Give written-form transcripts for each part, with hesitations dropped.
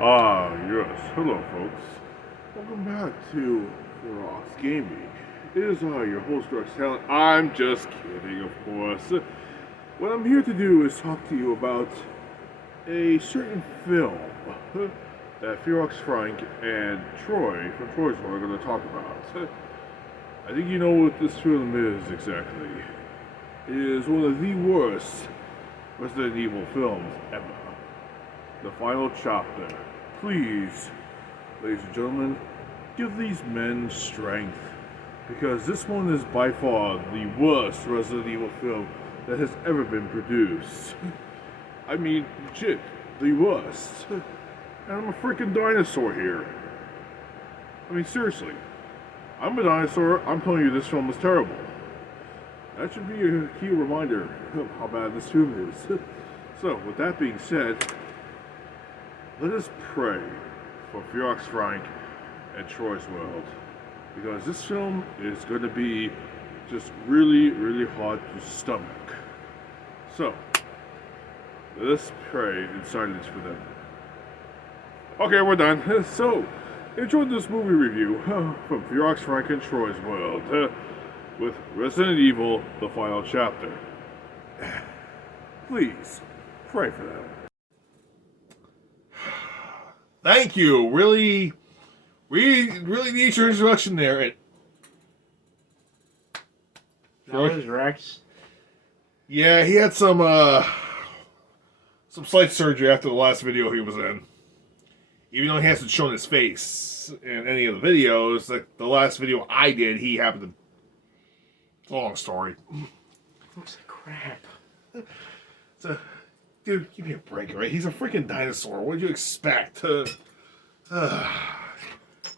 Ah, yes. Hello, folks. Welcome back to Ross Gaming. It is your host, Rex Talent. I'm just kidding, of course. What I'm here to do is talk to you about a certain film that Ferox Frank and Troy from Troy's World are going to talk about. I think you know what this film is exactly. It is one of the worst Resident Evil films ever. The final chapter. Please, ladies and gentlemen, give these men strength, because this one is by far the worst Resident Evil film that has ever been produced. I mean, legit, the worst. And I'm a freaking dinosaur here. I mean, seriously. I'm a dinosaur, I'm telling you this film is terrible. That should be a key reminder of how bad this film is. So, with that being said, let us pray for Ferox Frank and Troy's World, because this film is going to be just really, really hard to stomach. So, let us pray in silence for them. Okay, we're done. So, enjoy this movie review from Ferox Frank and Troy's World with Resident Evil: The Final Chapter. Please, pray for them. Thank you. Really need your introduction there. That was Rex. Yeah, he had some slight surgery after the last video he was in. Even though he hasn't shown his face in any of the videos, like the last video I did, he happened to. It's a long story. Looks like crap. So, dude, give me a break, right? He's a freaking dinosaur. What did you expect?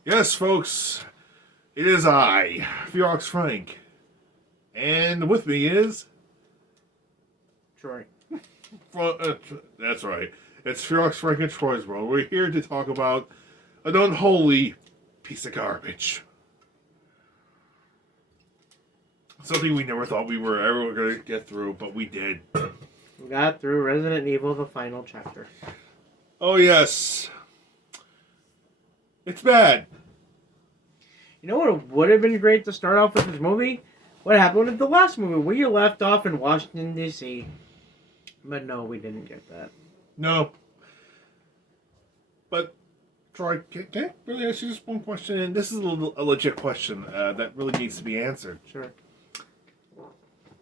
Yes, folks, it is I, Ferox Frank, and with me is Troy. That's right. It's Ferox Frank and Troy's World. We're here to talk about an unholy piece of garbage. Something we never thought we were ever going to get through, but we did. We got through Resident Evil, the final chapter. Oh, yes. It's bad. You know what would have been great to start off with this movie? What happened with the last movie? We left off in Washington, D.C. But no, we didn't get that. No. But, Troy, can I really ask you just one question? And this is a legit question that really needs to be answered. Sure.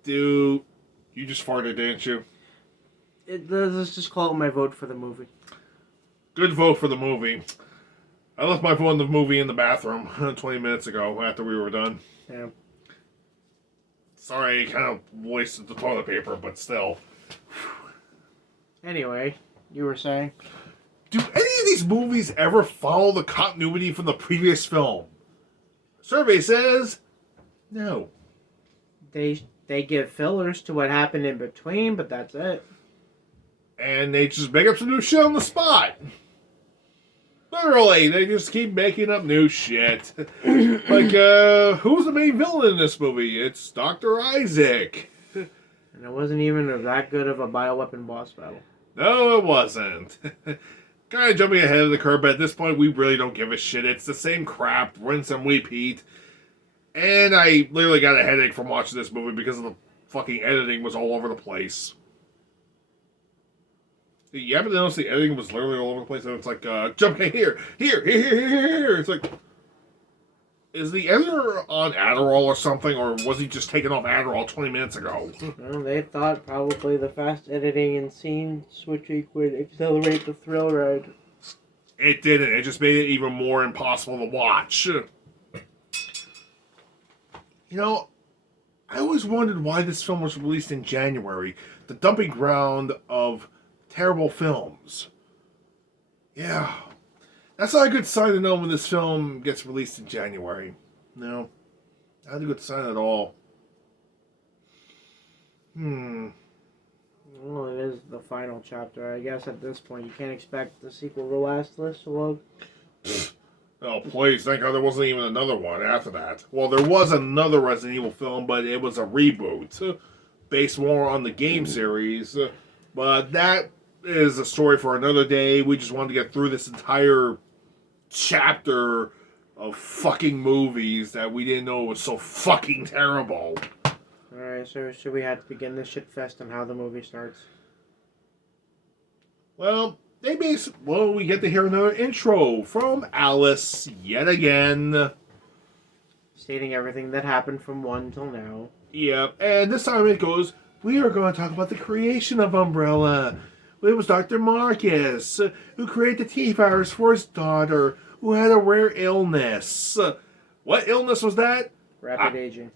You just farted, didn't you? Let's just call it my vote for the movie. Good vote for the movie. I left my phone in the movie in the bathroom 20 minutes ago after we were done. Yeah. Sorry, I kind of wasted the toilet paper, but still. Anyway, you were saying? Do any of these movies ever follow the continuity from the previous film? Survey says no. They give fillers to what happened in between, but that's it. And they just make up some new shit on the spot. Literally, they just keep making up new shit. Like, who's the main villain in this movie? It's Dr. Isaac. And it wasn't even that good of a bioweapon boss battle. No, it wasn't. Kind of jumping ahead of the curve, but at this point, we really don't give a shit. It's the same crap, rinse and repeat. And I literally got a headache from watching this movie because of the fucking editing was all over the place. You haven't noticed the editing was literally all over the place? It's like, jumping here. It's like, is the editor on Adderall or something, or was he just taking off Adderall 20 minutes ago? Well, they thought probably the fast editing and scene switching would accelerate the thrill ride. It didn't. It just made it even more impossible to watch. You know, I always wondered why this film was released in January. The dumping ground of terrible films. Yeah. That's not a good sign to know when this film gets released in January. No. Not a good sign at all. Well, it is the final chapter. I guess at this point you can't expect the sequel to last this long. Oh, please, thank God there wasn't even another one after that. Well, there was another Resident Evil film, but it was a reboot. Based more on the game series. But that is a story for another day. We just wanted to get through this entire chapter of fucking movies that we didn't know was so fucking terrible. Alright, so should we have to begin this shit fest on how the movie starts? Well, we get to hear another intro from Alice yet again. Stating everything that happened from 1 till now. Yep, and this time it goes, we are going to talk about the creation of Umbrella. It was Dr. Marcus, who created the T-virus for his daughter, who had a rare illness. What illness was that? Rapid aging.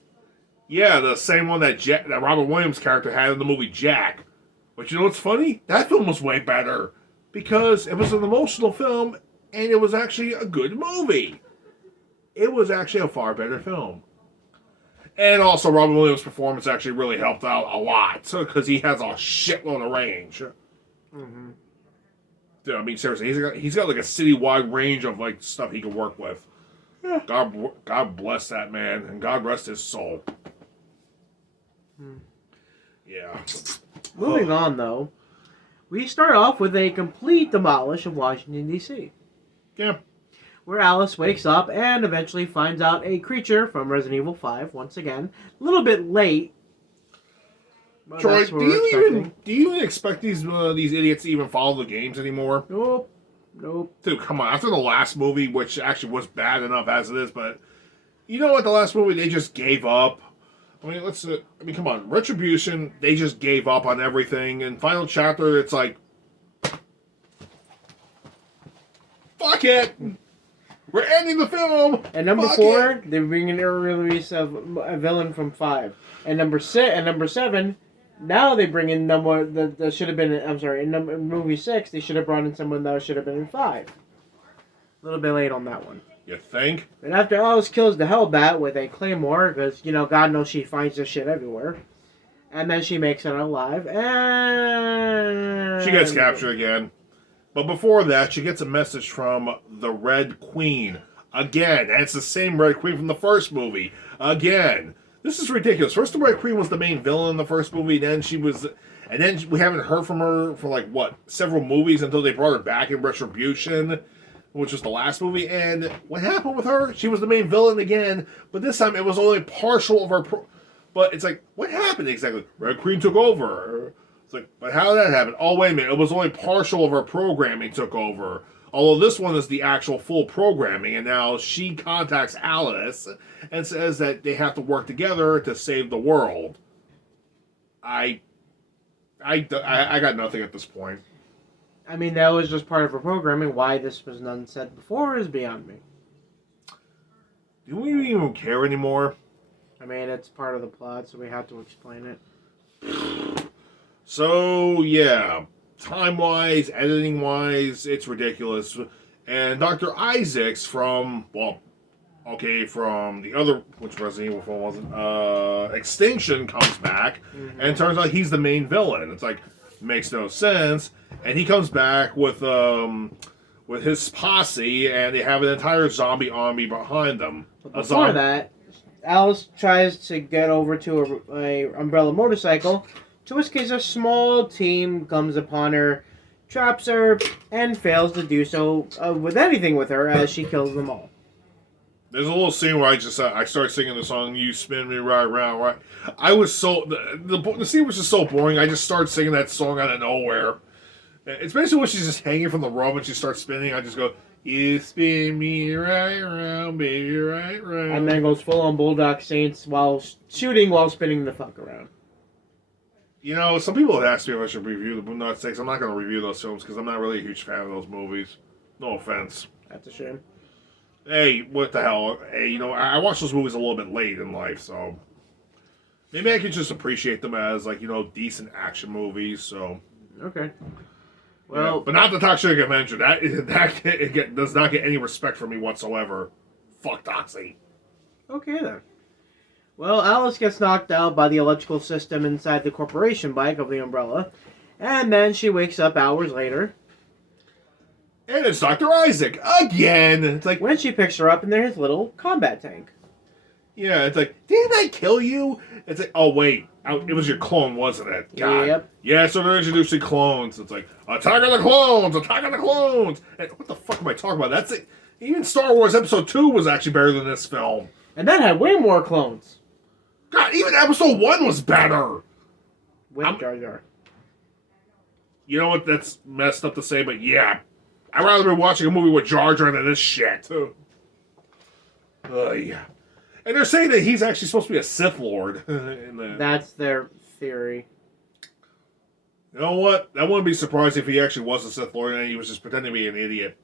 Yeah, the same one that Robert Williams' character had in the movie Jack. But you know what's funny? That film was way better. Because it was an emotional film, and it was actually a good movie. It was actually a far better film. And also, Robin Williams' performance actually really helped out a lot. Because he has a shitload of range. Mm-hmm. Dude, I mean, seriously, he's got like a citywide range of like stuff he can work with. Yeah. God bless that man, and God rest his soul. Yeah. Moving on, though, we start off with a complete demolish of Washington, D.C. Yeah. Where Alice wakes up and eventually finds out a creature from Resident Evil 5, once again. A little bit late. Troy, do you even expect these idiots to even follow the games anymore? Nope. Dude, come on. After the last movie, which actually was bad enough as it is, but you know what? The last movie, they just gave up. I mean, come on. Retribution, they just gave up on everything. And Final Chapter, it's like, fuck it. We're ending the film. And number 4, they're bringing a release of a villain from 5. And number 7, now they bring in that should have been. In movie 6, they should have brought in someone that should have been in 5. A little bit late on that one. You think? And after Alice kills the Hellbat with a claymore, because God knows she finds this shit everywhere, and then she makes it alive, and she gets captured again. But before that, she gets a message from the Red Queen again, and it's the same Red Queen from the first movie again. This is ridiculous. First, the Red Queen was the main villain in the first movie, then we haven't heard from her for several movies until they brought her back in Retribution, which was the last movie. And what happened with her? She was the main villain again, but this time it was only partial of her. But it's like, what happened exactly? Red Queen took over. It's like, but how did that happen? Oh, wait a minute. It was only partial of her programming took over. Although this one is the actual full programming, and now she contacts Alice and says that they have to work together to save the world. I got nothing at this point. I mean, that was just part of her programming. Why this was none said before is beyond me. Do we even care anymore? I mean, it's part of the plot, so we have to explain it. So, yeah. Time-wise, editing-wise, it's ridiculous. And Dr. Isaacs from the other, which Resident Evil film wasn't, Extinction comes back, and it turns out he's the main villain. It's like, makes no sense. And he comes back with his posse, and they have an entire zombie army behind them. But before that, Alice tries to get over to a Umbrella motorcycle, to which case a small team comes upon her, traps her, and fails to do so with anything with her as she kills them all. There's a little scene where I started singing the song "You Spin Me Right Round." Right, I was so the scene was just so boring. I just started singing that song out of nowhere. It's basically when she's just hanging from the rope and she starts spinning. I just go, "You spin me right round, baby, right round." And then goes full on Bulldog Saints while shooting while spinning the fuck around. You know, some people have asked me if I should review the Boondock Saints. I'm not going to review those films because I'm not really a huge fan of those movies. No offense. That's a shame. Hey, what the hell? Hey, I watched those movies a little bit late in life, so maybe I could just appreciate them as decent action movies. So okay. Well, yeah, but not the Toxic Avenger. That does not get any respect from me whatsoever. Fuck Toxie. Okay then. Well, Alice gets knocked out by the electrical system inside the corporation bike of the Umbrella, and then she wakes up hours later. And it's Dr. Isaac again. It's like when she picks her up in his little combat tank. Yeah, it's like, didn't I kill you? It's like, oh wait, it was your clone, wasn't it? God. Yep. Yeah, so they're introducing clones. It's like, attack on the clones! Attack on the clones! And what the fuck am I talking about? That's it. Even Star Wars Episode 2 was actually better than this film. And that had way more clones. God, even Episode 1 was better! With Jar Jar. You know what? That's messed up to say, but yeah. I'd rather be watching a movie with Jar Jar than this shit. Yeah. And they're saying that he's actually supposed to be a Sith Lord. That's their theory. You know what? I wouldn't be surprised if he actually was a Sith Lord and he was just pretending to be an idiot.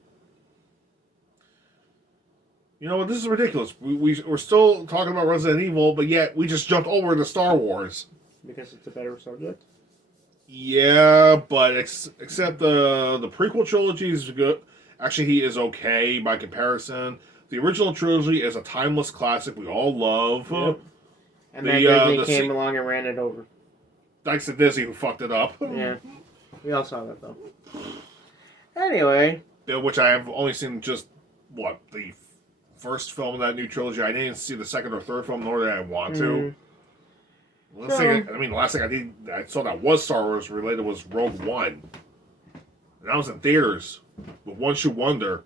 You know what? This is ridiculous. We're still talking about Resident Evil, but yet we just jumped over to Star Wars. Because it's a better subject? Yeah, but except the prequel trilogy is good. Actually, he is okay by comparison. The original trilogy is a timeless classic we all love. Yep. And then Disney came along and ran it over. Thanks to Disney who fucked it up. Yeah. We all saw that, though. Anyway. Which I have only seen just, the first film of that new trilogy. I didn't see the second or third film, nor did I want to. The last thing I saw that was Star Wars related was Rogue One. And that was in theaters with One Shoe Wonder.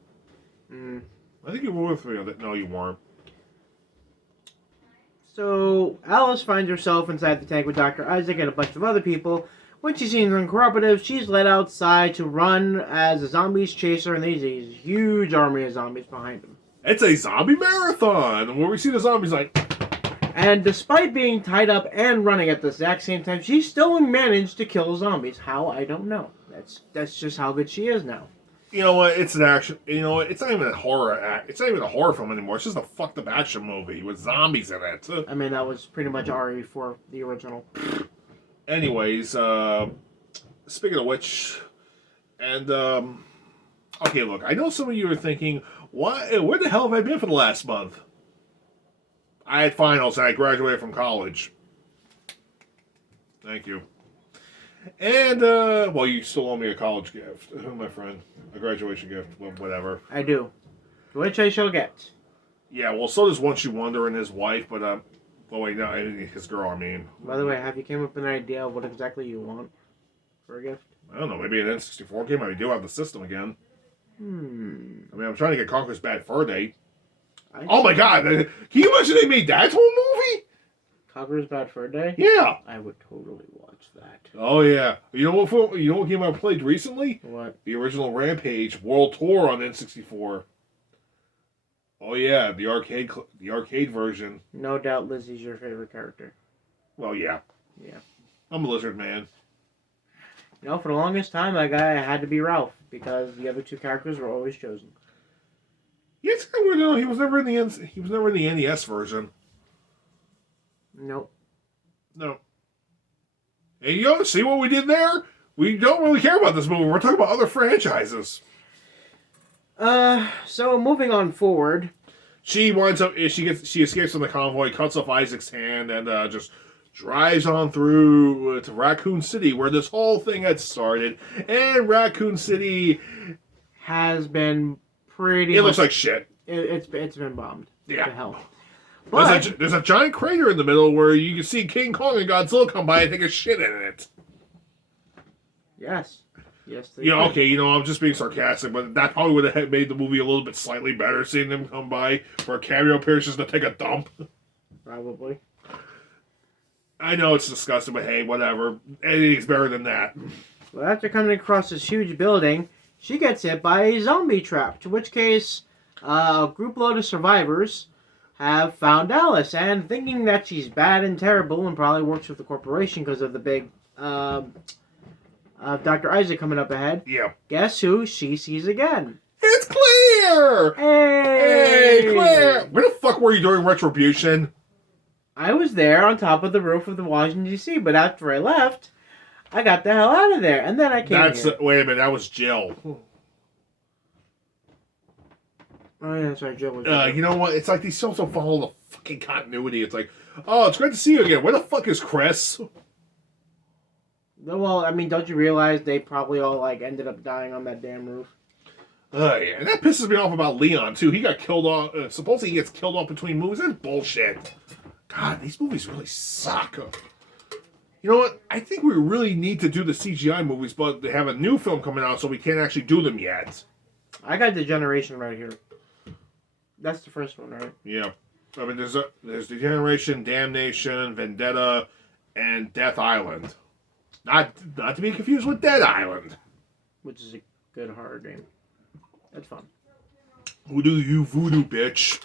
I think you were with me on that. No, you weren't. So, Alice finds herself inside the tank with Dr. Isaac and a bunch of other people. When she sees uncooperative, she's led outside to run as the zombies chase her, and there's a huge army of zombies behind them. It's a zombie marathon, where we see the zombies like... And despite being tied up and running at the exact same time, she still managed to kill zombies. How? I don't know. That's just how good she is now. You know what? It's an action. You know what? It's not even a horror. It's not even a horror film anymore. It's just a fucked up action movie with zombies in it. I mean, that was pretty much RE4, the original. Anyways, speaking of which, and okay, look, I know some of you are thinking, where the hell have I been for the last month? I had finals and I graduated from college. Thank you. And, you still owe me a college gift, my friend. A graduation gift, whatever. I do. Which I shall get. Yeah, well, so does One Shoe Wonder and his wife, but, his girl, I mean. By the way, have you came up with an idea of what exactly you want for a gift? I don't know, maybe an N64 game? I do have the system again. I mean, I'm trying to get Conker's Bad Fur Day. Oh my god! Can you imagine they made that whole movie? Conker's Bad Fur Day? Yeah. I would totally watch that. Oh yeah. You know what game I played recently? What? The original Rampage World Tour on N64. Oh yeah, the arcade version. No doubt Lizzie's your favorite character. Well, yeah. Yeah. I'm a lizard man. You know, for the longest time, that guy had to be Ralph because the other two characters were always chosen. Yeah, it's kind of weird. No, he was never in the NES version. Nope. No. And see what we did there? We don't really care about this movie. We're talking about other franchises. So moving on forward. She escapes from the convoy, cuts off Isaac's hand, and just drives on through to Raccoon City, where this whole thing had started. And Raccoon City has been pretty. It looks like shit. It's been bombed. Yeah. To hell. But there's a giant crater in the middle where you can see King Kong and Godzilla come by and take a shit in it. Yes. Yes. I'm just being sarcastic, but that probably would have made the movie a little bit slightly better, seeing them come by for a cameo appearance just to take a dump. Probably. I know it's disgusting, but hey, whatever. Anything's better than that. Well, after coming across this huge building, she gets hit by a zombie trap, to which case a group load of survivors have found Alice, and thinking that she's bad and terrible and probably works with the corporation because of the big Dr. Isaac coming up ahead. Yeah. Guess who she sees again? It's Claire! Hey, Claire! Where the fuck were you during Retribution? I was there on top of the roof of the Washington, D.C., but after I left, I got the hell out of there, and then I came here. Wait a minute, that was Jill. Oh, yeah, that's right, Jill was there. You know what? It's like these films don't follow the fucking continuity. It's like, oh, it's great to see you again. Where the fuck is Chris? Well, I mean, don't you realize they probably all, ended up dying on that damn roof? Yeah, and that pisses me off about Leon too. He got killed off. Supposedly he gets killed off between movies. That's bullshit. God, these movies really suck. You know what? I think we really need to do the CGI movies, but they have a new film coming out, so we can't actually do them yet. I got The Generation right here. That's the first one, right? Yeah. I mean, there's The Generation, Damnation, Vendetta, and Death Island. Not to be confused with Dead Island. Which is a good horror game. That's fun. Who do you voodoo, bitch?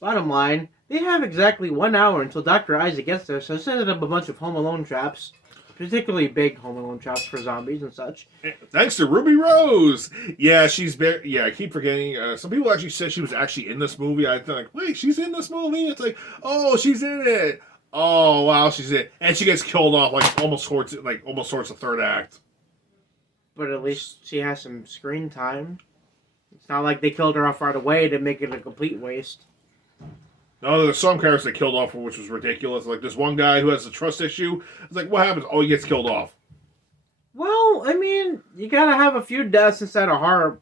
Bottom line, they have exactly 1 hour until Dr. Isaac gets there, so set up a bunch of Home Alone traps. Particularly big Home Alone traps for zombies and such. Thanks to Ruby Rose. Yeah, I keep forgetting. Some people actually said she was actually in this movie. I think, like, wait, she's in this movie? It's like, oh, she's in it. Oh, wow, she's in it. And she gets killed off almost towards the third act. But at least she has some screen time. It's not like they killed her off right away to make it a complete waste. No, there's some characters that killed off, which was ridiculous. Like this one guy who has a trust issue. It's like, what happens? Oh, he gets killed off. Well, I mean, you gotta have a few deaths inside a horror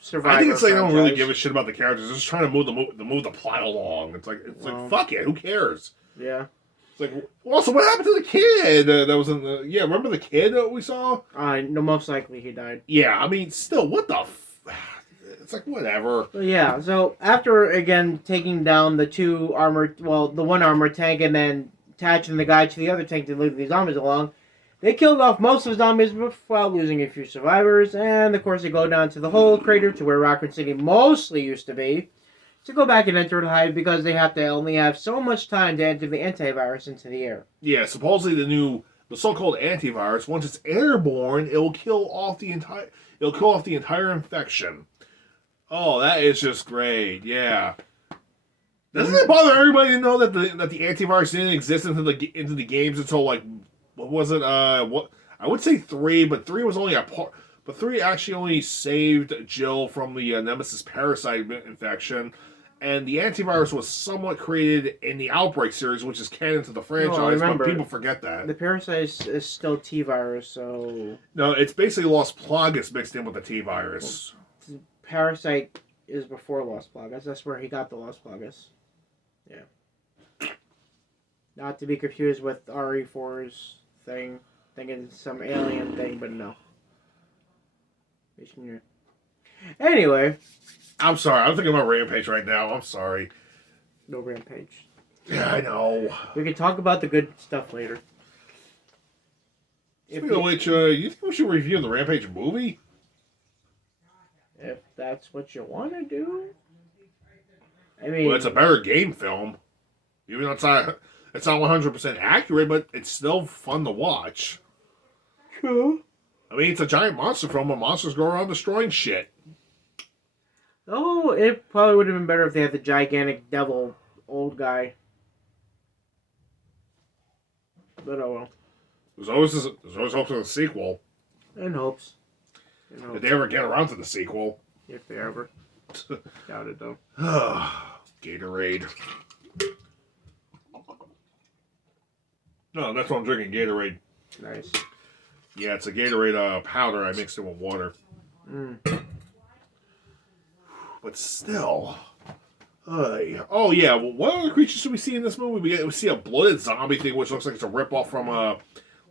survivor. I think it's like franchise. they don't really give a shit about the characters. They're just trying to move the plot along. It's like fuck it, who cares? Yeah. It's like, also, what happened to the kid that was in the? Yeah, remember the kid that we saw? No, most likely he died. Yeah, I mean, still, what the? It's like whatever. Yeah. So after again taking down the the one armored tank, and then attaching the guy to the other tank to lead these zombies along, they killed off most of the zombies while losing a few survivors, and of course they go down to the whole crater to where Raccoon City mostly used to be, to go back and enter the hive because they have to only have so much time to enter the antivirus into the air. Yeah, supposedly the so-called antivirus, once it's airborne, it'll kill off the entire infection. Oh, that is just great. Yeah. Doesn't it bother everybody to know that the antivirus didn't exist into the games until what was it? What I would say 3, but 3 was only a part. But 3 actually only saved Jill from the Nemesis parasite infection, and the antivirus was somewhat created in the Outbreak series, which is canon to the franchise. But people forget that the parasite is still T-virus, so no, it's basically Lost Plagas mixed in with the T-virus. Well, Parasite is before Lost Plagas. That's where he got the Lost Plagas. Yeah. Not to be confused with RE4's thing, thinking it's some alien thing, but no. Anyway. I'm sorry. I'm thinking about Rampage right now. I'm sorry. No Rampage. Yeah, I know. We can talk about the good stuff later. Speaking of which, you think we should review the Rampage movie? If that's what you want to do. I mean... Well, it's a better game film. Even though it's not 100% accurate, but it's still fun to watch. Cool. I mean, it's a giant monster film where monsters go around destroying shit. Oh, it probably would have been better if they had the gigantic devil old guy. But oh well. There's always hopes for the sequel. And hopes. Did they ever get around to the sequel? If they ever. Doubt it, though. Gatorade. No, that's what I'm drinking, Gatorade. Nice. Yeah, it's a Gatorade powder I mixed in with water. But still. Oh, yeah. Well, what other creatures do we see in this movie? We see a blooded zombie thing, which looks like it's a ripoff from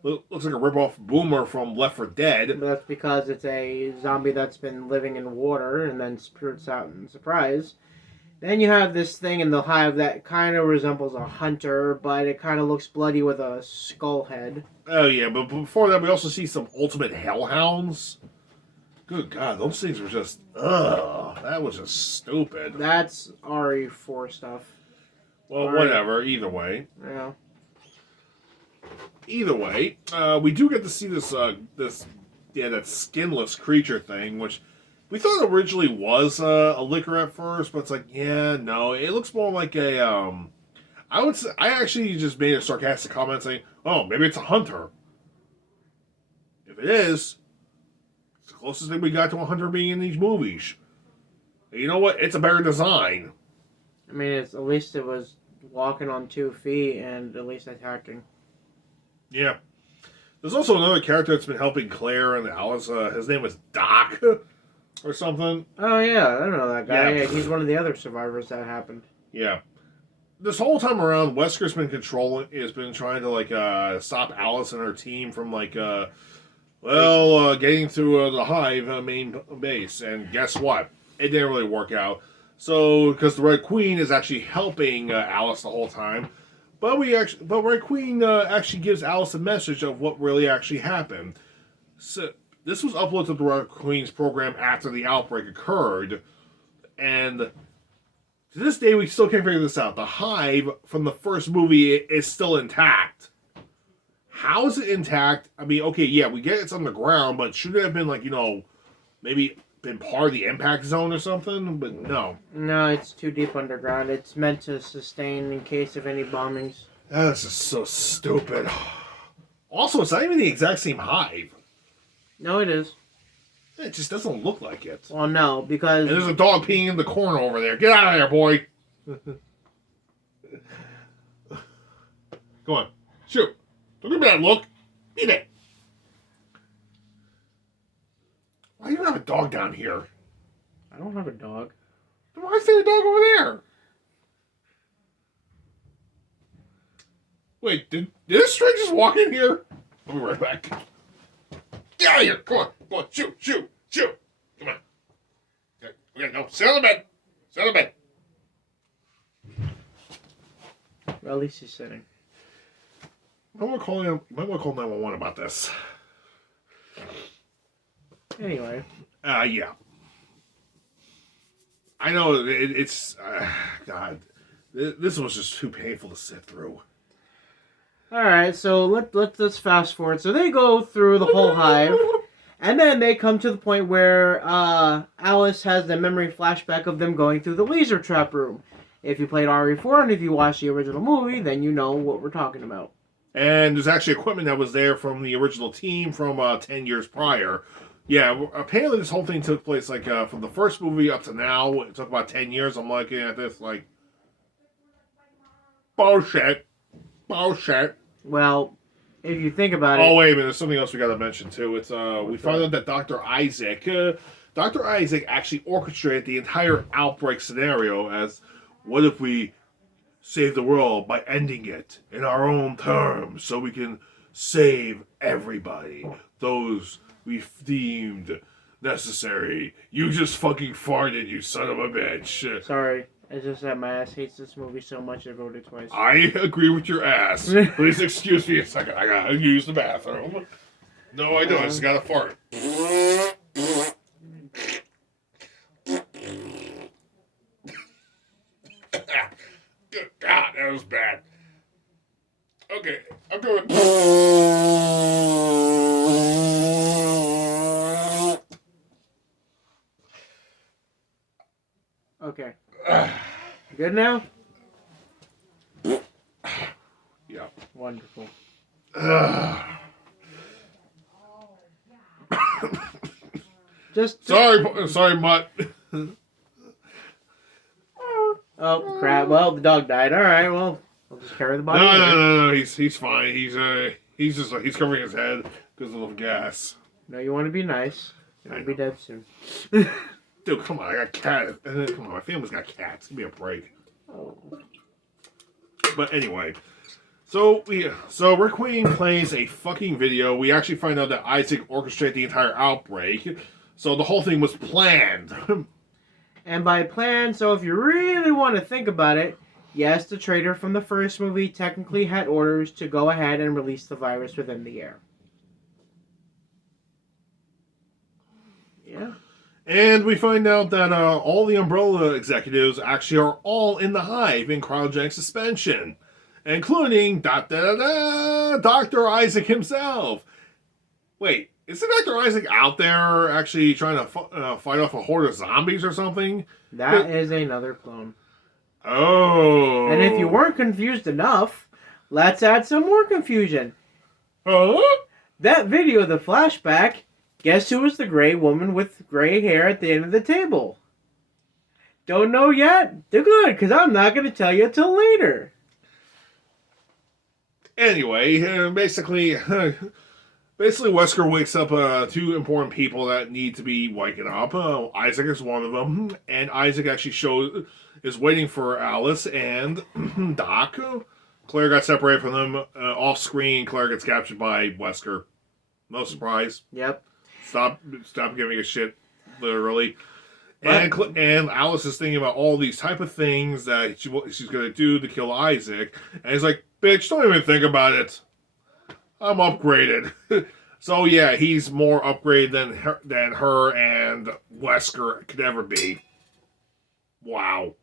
looks like a ripoff Boomer from Left 4 Dead. But that's because it's a zombie that's been living in water and then spurts out in surprise. Then you have this thing in the hive that kind of resembles a hunter, but it kind of looks bloody with a skull head. Oh, yeah, but before that, we also see some ultimate hellhounds. Good God, those things were just, that was just stupid. That's RE4 stuff. Well, whatever, either way. Yeah. Either way, we do get to see that skinless creature thing, which we thought originally was a licker at first, but it's like, yeah, no, it looks more like a, I actually just made a sarcastic comment saying, oh, maybe it's a hunter. If it is, it's the closest thing we got to a hunter being in these movies. And you know what? It's a better design. I mean, at least it was walking on 2 feet and at least attacking. Yeah. There's also another character that's been helping Claire and Alice. His name is Doc or something. Oh yeah, I don't know that guy. Yeah. Yeah, he's one of the other survivors that happened. Yeah. This whole time around, Wesker's been trying to stop Alice and her team from getting to the Hive main base. And guess what? It didn't really work out. So, because the Red Queen is actually helping Alice the whole time, but Red Queen actually gives Alice a message of what really actually happened. So this was uploaded to the Red Queen's program after the outbreak occurred, and to this day we still can't figure this out. The Hive from the first movie is still intact. How is it intact? I mean, okay, yeah, we get it's on the ground, but should it have been maybe been part of the impact zone or something? But no. No, it's too deep underground. It's meant to sustain in case of any bombings. This is so stupid. Also, it's not even the exact same Hive. No, it is. It just doesn't look like it. Well, no, because... And there's a dog peeing in the corner over there. Get out of there, boy. Go on. Shoot. Don't give me that look. Eat it. Why do you have a dog down here? I don't have a dog. Then why is there a dog over there? Wait, did this stray just walk in here? I'll be right back. Get out of here. Come on. Shoot. Come on. Okay, no. Sit on the bed. Well, at least he's sitting. You might want to call 911 about this. Anyway. Yeah. I know it's... God. This was just too painful to sit through. Alright, so let's fast forward. So they go through the whole Hive, and then they come to the point where Alice has the memory flashback of them going through the laser trap room. If you played RE4 and if you watched the original movie, then you know what we're talking about. And there's actually equipment that was there from the original team from 10 years prior. Yeah, apparently this whole thing took place from the first movie up to now. It took about 10 years. I'm looking at this bullshit. Well, if you think about it... Oh, wait a minute. There's something else we got to mention, too. It's we found out that Dr. Isaac actually orchestrated the entire outbreak scenario as, what if we save the world by ending it in our own terms so we can save everybody. Those we deemed necessary. You just fucking farted, you son of a bitch. Sorry. It's just that my ass hates this movie so much I voted twice. I agree with your ass. Please excuse me a second. I gotta use the bathroom. No, I don't. I just gotta fart. Good God, that was bad. Okay, I'm going. Okay. Good now? Yeah. Wonderful. Sorry, Mutt. Oh crap! Well, the dog died. All right. Well, I'll just carry the body. No. He's fine. He's covering his head because of the gas. No, you want to be nice. You'll be dead soon. Dude, come on! I got cats. Come on, my family's got cats. Give me a break. Oh. But anyway, so Rick Queen plays a fucking video. We actually find out that Isaac orchestrated the entire outbreak. So the whole thing was planned. And by plan, so if you really want to think about it, yes, the traitor from the first movie technically had orders to go ahead and release the virus within the air. Yeah. And we find out that all the Umbrella executives actually are all in the Hive in cryogenic suspension, including Dr. Isaac himself. Wait, isn't Dr. Isaac out there actually trying to fight off a horde of zombies or something? That is another clone. Oh. And if you weren't confused enough, let's add some more confusion. That video, the flashback, guess who was the gray woman with gray hair at the end of the table? Don't know yet? They're good, because I'm not going to tell you till later. Anyway, basically, Basically, Wesker wakes up two important people that need to be waking up. Isaac is one of them, and Isaac actually is waiting for Alice and Doc. Claire got separated from them off screen. Claire gets captured by Wesker. No surprise. Yep. Stop giving a shit, literally. And Alice is thinking about all these type of things that she's going to do to kill Isaac. And he's like, bitch, don't even think about it. I'm upgraded. So yeah, he's more upgraded than her and Wesker could ever be. Wow.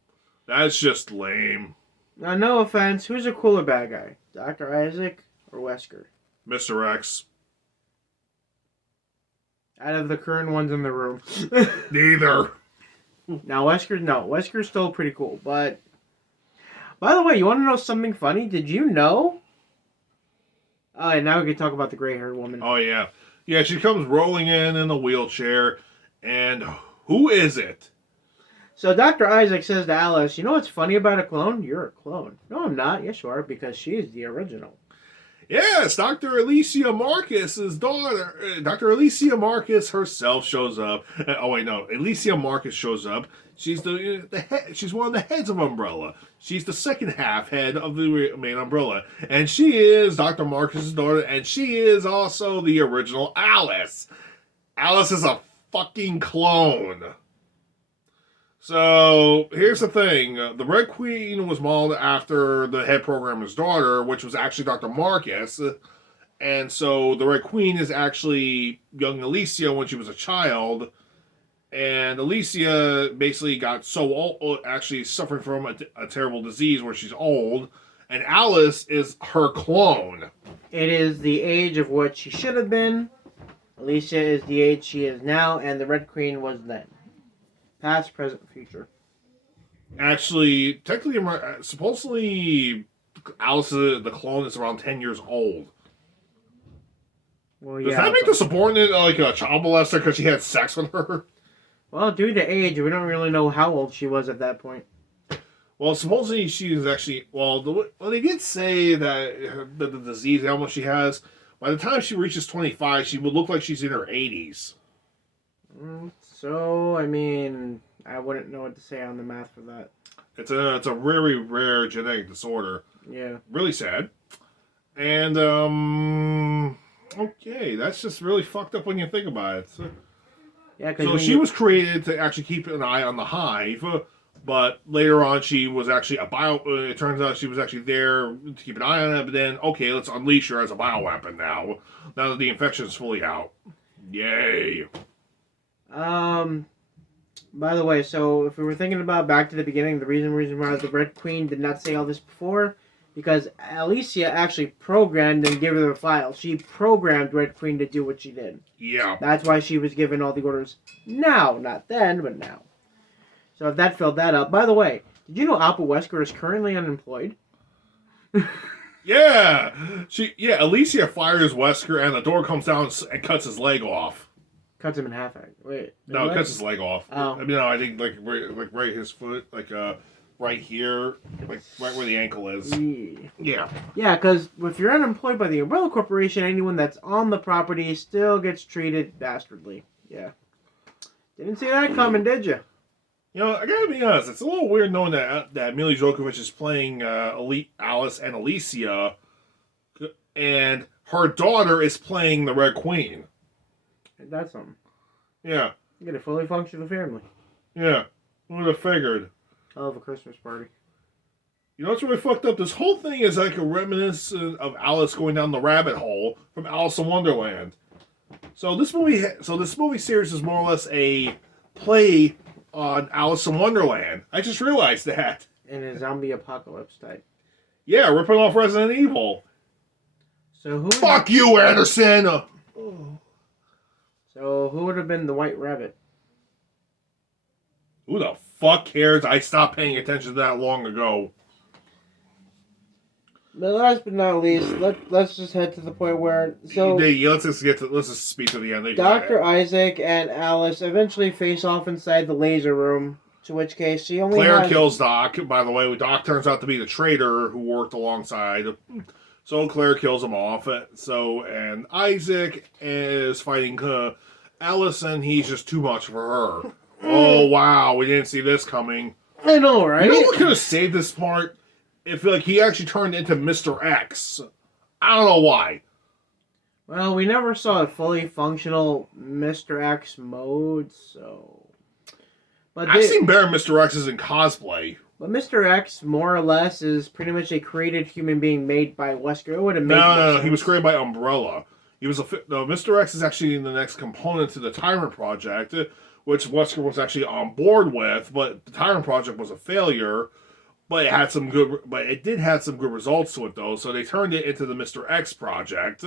That's just lame. Now, no offense, who's a cooler bad guy? Dr. Isaac or Wesker? Mr. X. Out of the current ones in the room. Neither. Now, Wesker's still pretty cool, but... By the way, you want to know something funny? Did you know? Oh, and now we can talk about the gray-haired woman. Oh, yeah. Yeah, she comes rolling in a wheelchair, and who is it? So Dr. Isaac says to Alice, you know what's funny about a clone? You're a clone. No, I'm not. Yes, you are, because she is the original. Yes, Dr. Alicia Marcus's daughter. Dr. Alicia Marcus herself shows up. Oh wait, no, Alicia Marcus shows up. She's the head. She's one of the heads of Umbrella. She's the second half head of the main Umbrella, and she is Dr. Marcus's daughter, and she is also the original Alice. Alice is a fucking clone. So, here's the thing. The Red Queen was modeled after the head programmer's daughter, which was actually Dr. Marcus. And so, the Red Queen is actually young Alicia when she was a child. And Alicia basically got so old, actually suffering from a terrible disease where she's old. And Alice is her clone. It is the age of what she should have been. Alicia is the age she is now, and the Red Queen was then. Past, present, future. Actually, technically, supposedly, Alice, the clone, is around 10 years old. Well, Does that make the subordinate like a child molester because she had sex with her? Well, due to age, we don't really know how old she was at that point. Well, supposedly she is actually... Well, they did say that the disease, how much she has, by the time she reaches 25, she would look like she's in her 80s. So, I mean, I wouldn't know what to say on the math for that. It's a very rare genetic disorder. Yeah. Really sad. And, okay, that's just really fucked up when you think about it. Yeah, so she was created to actually keep an eye on the hive, but later on she was actually it turns out she was actually there to keep an eye on it, but then, okay, let's unleash her as a bioweapon now that the infection is fully out. Yay. By the way, so if we were thinking about back to the beginning, the reason why the Red Queen did not say all this before, because Alicia actually programmed and gave her the file. She programmed Red Queen to do what she did. Yeah. That's why she was given all the orders now, not then, but now. So if that filled that up. By the way, did you know Alpha Wesker is currently unemployed? Yeah. Alicia fires Wesker and the door comes down and cuts his leg off. Cuts him in half. Wait. No, it cuts his leg off. Oh. I mean, no, I think right his foot, right here, like right where the ankle is. Yeah. Yeah, because if you're unemployed by the Umbrella Corporation, anyone that's on the property still gets treated dastardly. Yeah. Didn't see that coming, did you? You know, I gotta be honest. It's a little weird knowing that Milla Jovovich is playing Alice and Alicia, and her daughter is playing the Red Queen. That's something. Yeah. You get a fully functional family. Yeah. Who would have figured? Hell of a Christmas party. You know what's really fucked up? This whole thing is like a reminiscence of Alice going down the rabbit hole from Alice in Wonderland. So this movie series is more or less a play on Alice in Wonderland. I just realized that. In a zombie apocalypse type. Yeah, ripping off Resident Evil. So who? Fuck you, Anderson. So who would have been the White Rabbit? Who the fuck cares? I stopped paying attention to that long ago. But last but not least, let's just head to the point where let's just speak to the end. Dr. Isaac and Alice eventually face off inside the laser room. To which case she only Claire kills Doc. By the way, Doc turns out to be the traitor who worked alongside. So Claire kills him off. And Isaac is fighting Alice, and he's just too much for her. Oh, wow, we didn't see this coming. I know, right? You know what could have saved this part? If like he actually turned into Mr. X. I don't know why. Well, we never saw a fully functional Mr. X mode, so... But I've seen better Mr. X's in cosplay. But Mr. X, more or less, is pretty much a created human being made by Wesker. It would have made No, he was created by Umbrella. Mr. X is actually the next component to the Tyrant Project, which Wesker was actually on board with, but the Tyrant Project was a failure. But it did have some good results to it though, so they turned it into the Mr. X Project,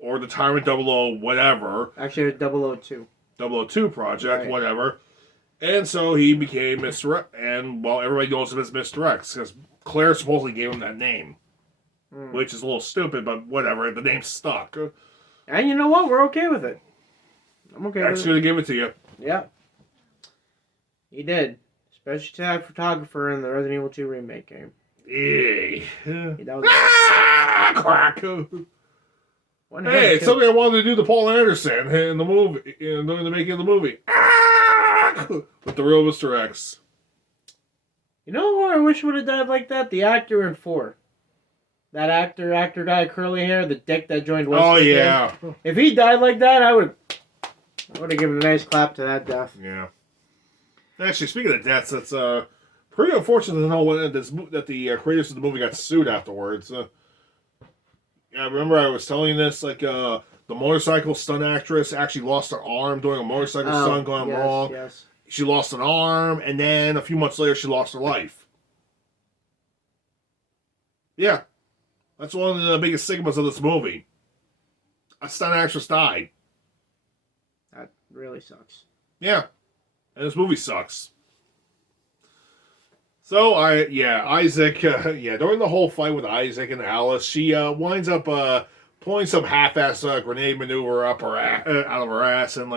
or the Tyrant 00 whatever. Actually, 002. 002 Project, Right. Whatever. And so he became Mr. X, and well, everybody knows him as Mr. X, because Claire supposedly gave him that name. Which is a little stupid, but whatever, the name stuck. And you know what? We're okay with it. I'm okay with X it. gonna give it to you. Yeah. He did. Especially to that photographer in the Resident Evil 2 remake game. Yay. That was Crack! one Hey, it's something I wanted to do to Paul Anderson in the movie, during the making of the movie. With the real Mr. X. You know who I wish would have died like that? The actor in 4. That actor guy, curly hair, the dick that joined Wesker. Oh, yeah. If he died like that, I would have given a nice clap to that death. Yeah. Actually, speaking of deaths, it's pretty unfortunate to know that the creators of the movie got sued afterwards. Yeah, remember I was telling you this, like, the motorcycle stunt actress actually lost her arm during a motorcycle stunt going wrong. Yes. She lost an arm, and then a few months later, she lost her life. Yeah. That's one of the biggest stigmas of this movie. A stunt actress died. That really sucks. Yeah. And this movie sucks. So, Isaac, during the whole fight with Isaac and Alice, she winds up pulling some half-ass grenade maneuver up out of her ass, and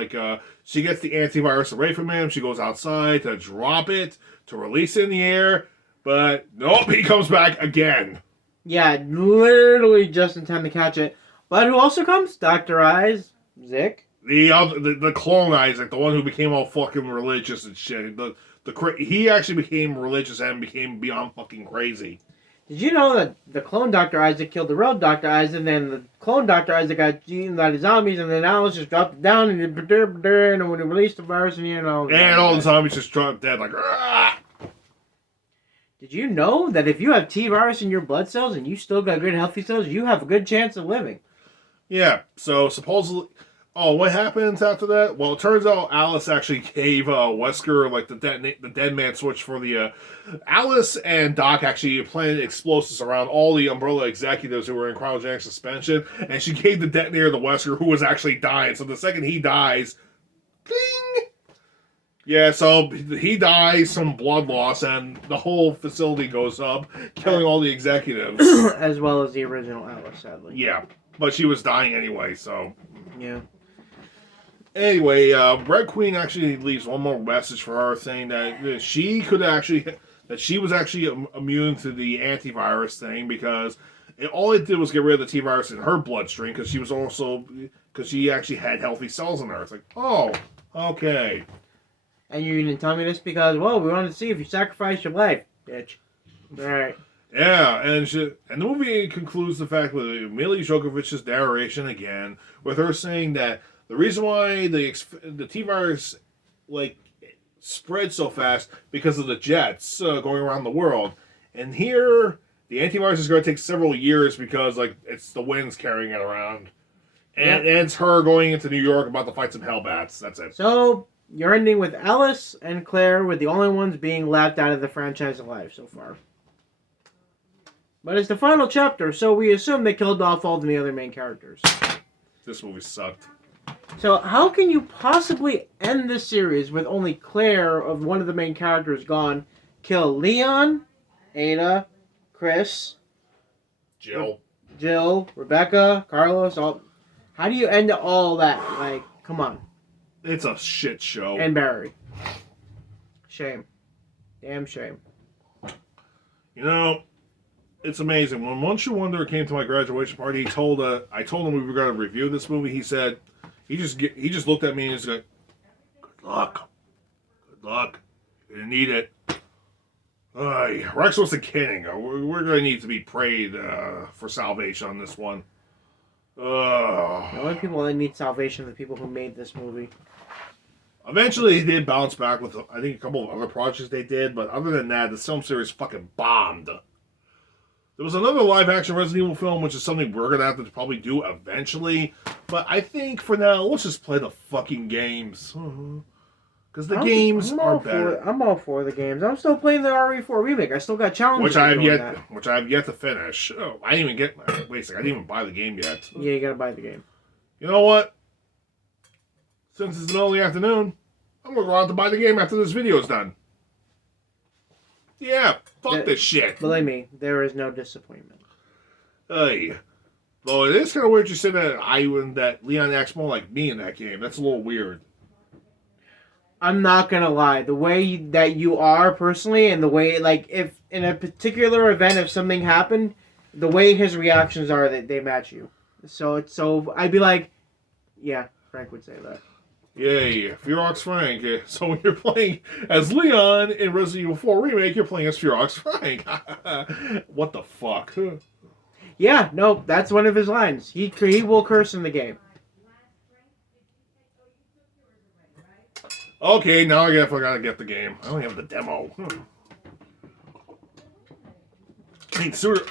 she gets the antivirus away from him. She goes outside to drop it, to release it in the air, but nope, he comes back again. Yeah, literally just in time to catch it. But who also comes? Dr. Isaac. The clone Isaac, the one who became all fucking religious and shit. He actually became religious and became beyond fucking crazy. Did you know that the clone Dr. Isaac killed the real Dr. Isaac, and then the clone Dr. Isaac got eaten by the zombies, and then Alice just dropped it down, and and when he released the virus, and all the zombies just dropped dead, like, Rah! Did you know that if you have T-virus in your blood cells, and you still got good healthy cells, you have a good chance of living? Yeah, so supposedly... Oh, what happens after that? Well, it turns out Alice actually gave Wesker the dead man switch for the... Alice and Doc actually planted explosives around all the Umbrella executives who were in cryogenic suspension, and she gave the detonator to Wesker, who was actually dying. So the second he dies... Cling! Yeah, so he dies from blood loss, and the whole facility goes up, killing all the executives. As well as the original Alice, sadly. Yeah, but she was dying anyway, so... Yeah. Anyway, Red Queen actually leaves one more message for her, saying that she was actually immune to the antivirus thing because all it did was get rid of the T-virus in her bloodstream because she actually had healthy cells in her. It's like, oh, okay. And you didn't tell me this because, well, we wanted to see if you sacrificed your life, bitch. All right. Yeah, and the movie concludes the fact with Milla Jokovich's narration again, with her saying that the reason why the T-virus spread so fast because of the jets going around the world, and here the antivirus is going to take several years because it's the winds carrying it around, and it's her going into New York about to fight some Hellbats. That's it. So you're ending with Alice and Claire with the only ones being laughed out of the franchise alive so far. But it's the final chapter, so we assume they killed off all the other main characters. This movie sucked. So how can you possibly end this series with only Claire, of one of the main characters, gone, kill Leon, Ada, Chris, Jill, Rebecca, Carlos, all... How do you end all that? Come on. It's a shit show. And Barry. Shame. Damn shame. it's amazing. When Muncher Wonder came to my graduation party, I told him we were going to review this movie. He said, he just looked at me and he's like, "Good luck, good luck. You didn't need it." Rex wasn't kidding. We're going to need to be prayed for salvation on this one. The only people that need salvation are the people who made this movie. Eventually, they did bounce back with, I think, a couple of other projects they did, but other than that, the film series fucking bombed. There was another live-action Resident Evil film, which is something we're going to have to probably do eventually, but I think for now, let's just play the fucking games. Because the games are better. I'm all for the games. I'm still playing the RE4 remake. I still got challenges. Which I have yet to finish. Oh, I didn't even get. Wait a second, I didn't even buy the game yet. Yeah, you gotta buy the game. You know what? Since it's the middle of the afternoon, I'm gonna go out to buy the game after this video's done. Yeah, fuck this shit. Believe me, there is no disappointment. Hey. Well, it is kind of weird you said that Leon acts more like me in that game. That's a little weird. I'm not gonna lie. The way that you are personally, and the way, like, if in a particular event, if something happened, the way his reactions are, that they match you. So I'd be like, yeah, Frank would say that. Yay, Fearox Frank. So when you're playing as Leon in Resident Evil 4 Remake, you're playing as Fearox Frank. What the fuck? Yeah, no, that's one of his lines. He will curse in the game. Okay, now I gotta get the game. I only have the demo.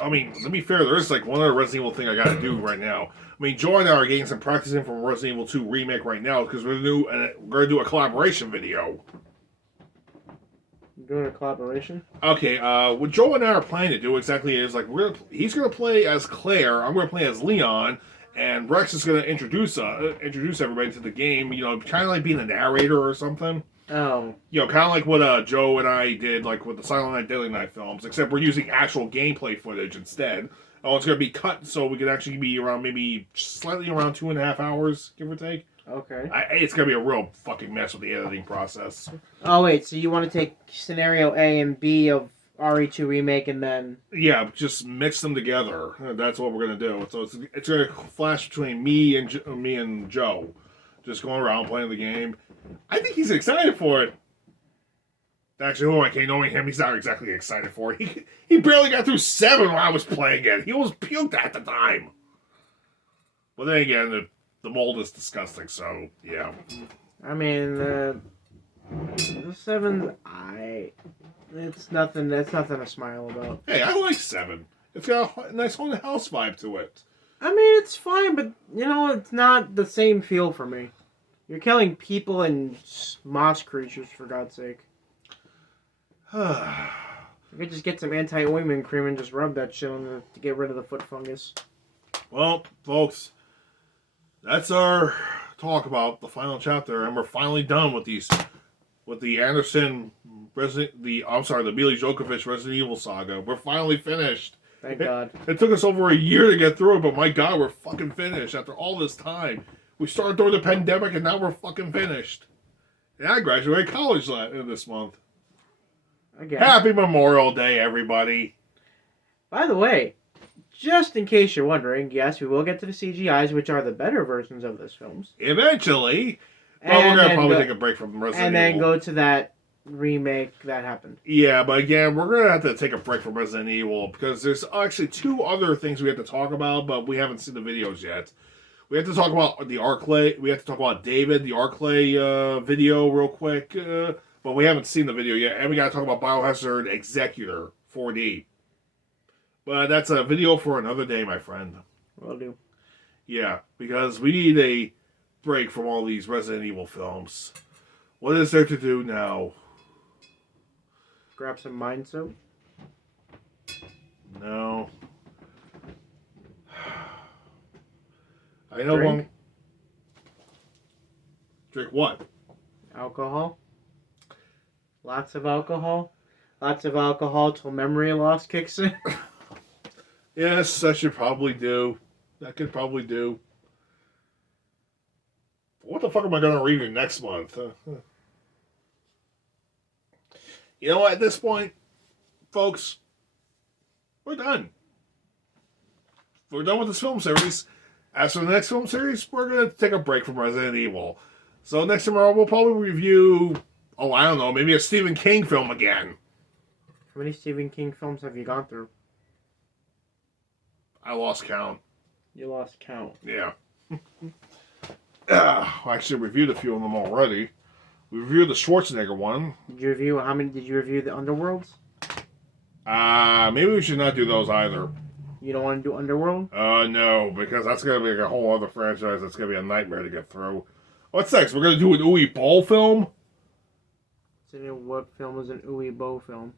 I mean, to be fair, there is like one other Resident Evil thing I gotta do right now. I mean, Joy and I are getting some practicing from Resident Evil 2 Remake right now because we're gonna do a collaboration video. You're doing a collaboration? Okay, what Joe and I are planning to do exactly is like he's gonna play as Claire, I'm gonna play as Leon, and Rex is gonna introduce everybody to the game. You know, kind of like being a narrator or something. Oh. You know, kind of like what Joe and I did, like with the Silent Night, Deadly Night films, except we're using actual gameplay footage instead. Oh, it's gonna be cut so we can actually be around maybe slightly around 2.5 hours, give or take. Okay. It's gonna be a real fucking mess with the editing process. Oh wait, so you want to take scenario A and B of RE2 Remake and then... Yeah, just mix them together. That's what we're gonna do. So it's gonna flash between me and Joe, just going around playing the game. I think he's excited for it. Actually, okay, knowing him, he's not exactly excited for it. He barely got through 7 when I was playing it. He was puked at the time. But then again, the mold is disgusting, so yeah. I mean, the 7, it's nothing. That's nothing to smile about. Hey, I like 7. It's got a nice haunted house vibe to it. I mean, it's fine, but you know, it's not the same feel for me. You're killing people and moss creatures, for God's sake. I could just get some anti-ointment cream and just rub that shit on to get rid of the foot fungus. Well, folks, that's our talk about the final chapter, and we're finally done with the Anderson the Milla Jovovich Resident Evil saga. We're finally finished. Thank God. It took us over a year to get through it, but my God, we're fucking finished after all this time. We started during the pandemic, and now we're fucking finished. And I graduated college this month. Again. Happy Memorial Day, everybody. By the way, just in case you're wondering, yes, we will get to the CGIs, which are the better versions of those films. Eventually. Well, we're going to probably take a break from Resident Evil. And then go to that remake that happened. Yeah, but again, we're going to have to take a break from Resident Evil because there's actually 2 other things we have to talk about, but we haven't seen the videos yet. We have to talk about the Arclay. We have to talk about David, the Arclay video real quick. But we haven't seen the video yet. And we got to talk about Biohazard Executor 4D. But that's a video for another day, my friend. Will do. Yeah, because we need a break from all these Resident Evil films. What is there to do now? Grab some mind soap? No. I know Drink? one. Drink what? Alcohol. Lots of alcohol. Lots of alcohol till memory loss kicks in. Yes, that should probably do. That could probably do. What the fuck am I going to read next month? You know what? At this point, folks, we're done. we're done with this film series. As for the next film series, we're going to take a break from Resident Evil. So next tomorrow, we'll probably review, I don't know, maybe a Stephen King film again. How many Stephen King films have you gone through? I lost count. You lost count. Yeah. I actually reviewed a few of them already. We reviewed the Schwarzenegger one. Did you review the Underworlds? Maybe we should not do those either. You don't want to do Underworld? No, because that's going to be like a whole other franchise that's going to be a nightmare to get through. What's next? We're going to do an Uwe Boll film? What film is an Uwe Boll film?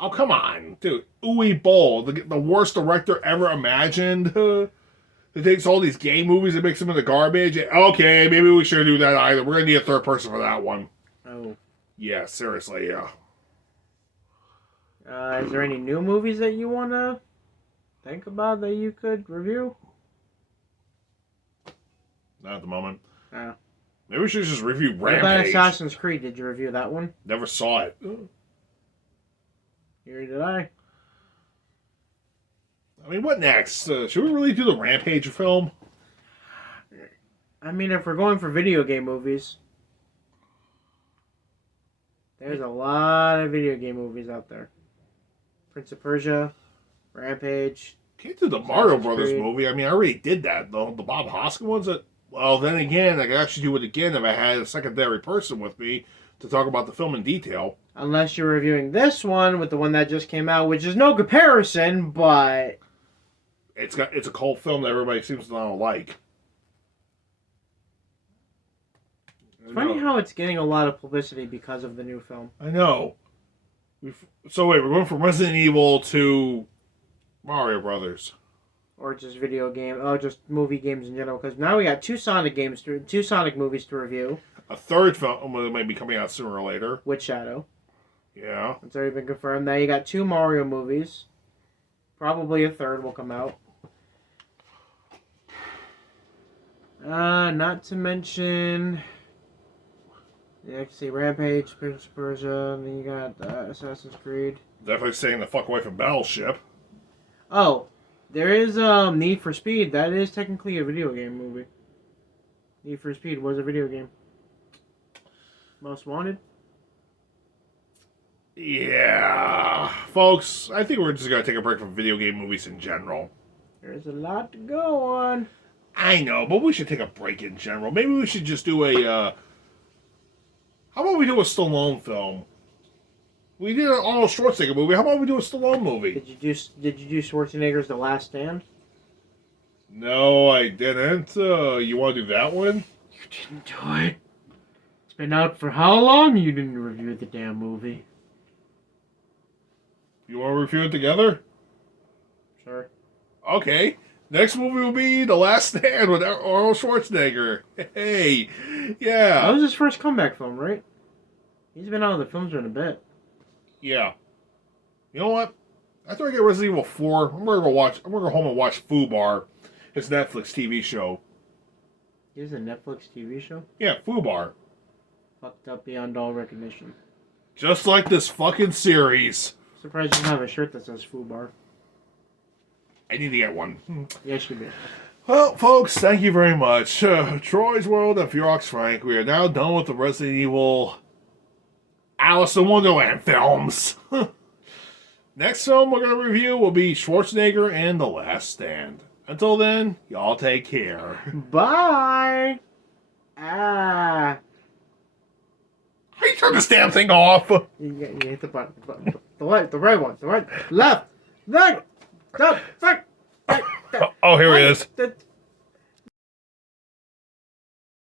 Oh, come on, dude. Uwe Boll, the worst director ever imagined. He takes all these gay movies and makes them into garbage. Okay, maybe we shouldn't do that either. We're going to need a third person for that one. Oh. Yeah, seriously, yeah. Is there any new movies that you want to think about that you could review? Not at the moment. Oh. Maybe we should just review Rampage. What about Assassin's Creed? Did you review that one? Never saw it. Neither did I. I mean, what next? Should we really do the Rampage film? I mean, if we're going for video game movies, there's a lot of video game movies out there. Prince of Persia, Rampage. Can't do the Mario Brothers movie. I mean, I already did that. The Bob Hoskins ones. Well, then again, I could actually do it again if I had a secondary person with me to talk about the film in detail. Unless you're reviewing this one with the one that just came out, which is no comparison, but it's a cult film that everybody seems to not like. It's funny how it's getting a lot of publicity because of the new film. I know. So wait, we're going from Resident Evil to Mario Brothers. Or just video game, just movie games in general. Because now we got two Sonic movies to review. A third film that might be coming out sooner or later. With Shadow. Yeah. It's already been confirmed. Now you got two Mario movies. Probably a third will come out. Not to mention, yeah, I can see Rampage, Prince of Persia, and then you got Assassin's Creed. Definitely staying the fuck away from Battleship. Oh, there is Need for Speed. That is technically a video game movie. Need for Speed was a video game. Most Wanted. Yeah, folks, I think we're just gonna take a break from video game movies in general. There's a lot to go on. I know, but we should take a break in general. Maybe we should just do a, how about we do a Stallone film? We did an Arnold Schwarzenegger movie. How about we do a Stallone movie? Did you do Schwarzenegger's The Last Stand? No, I didn't. You want to do that one? You didn't do it. It's been out for how long? You didn't review the damn movie. You want to review it together? Sure. Okay. Next movie will be The Last Stand with Arnold Schwarzenegger. Hey, yeah. That was his first comeback film, right? He's been out of the films for a bit. Yeah. You know what? After I get Resident Evil 4, I'm gonna go home and watch Fubar, his Netflix TV show. Is a Netflix TV show? Yeah, Fubar. Fucked up beyond all recognition. Just like this fucking series. Surprised you don't have a shirt that says Fubar. I need to get one. Yes, you do. Well, folks, thank you very much. Troy's World and Ferox Frank, we are now done with the Resident Evil Alice in Wonderland films. Next film we're going to review will be Schwarzenegger and The Last Stand. Until then, y'all take care. Bye! How you turn this damn thing off? You hit the button. The right one. The right. Left! Right! Up! Right! Oh, here it is.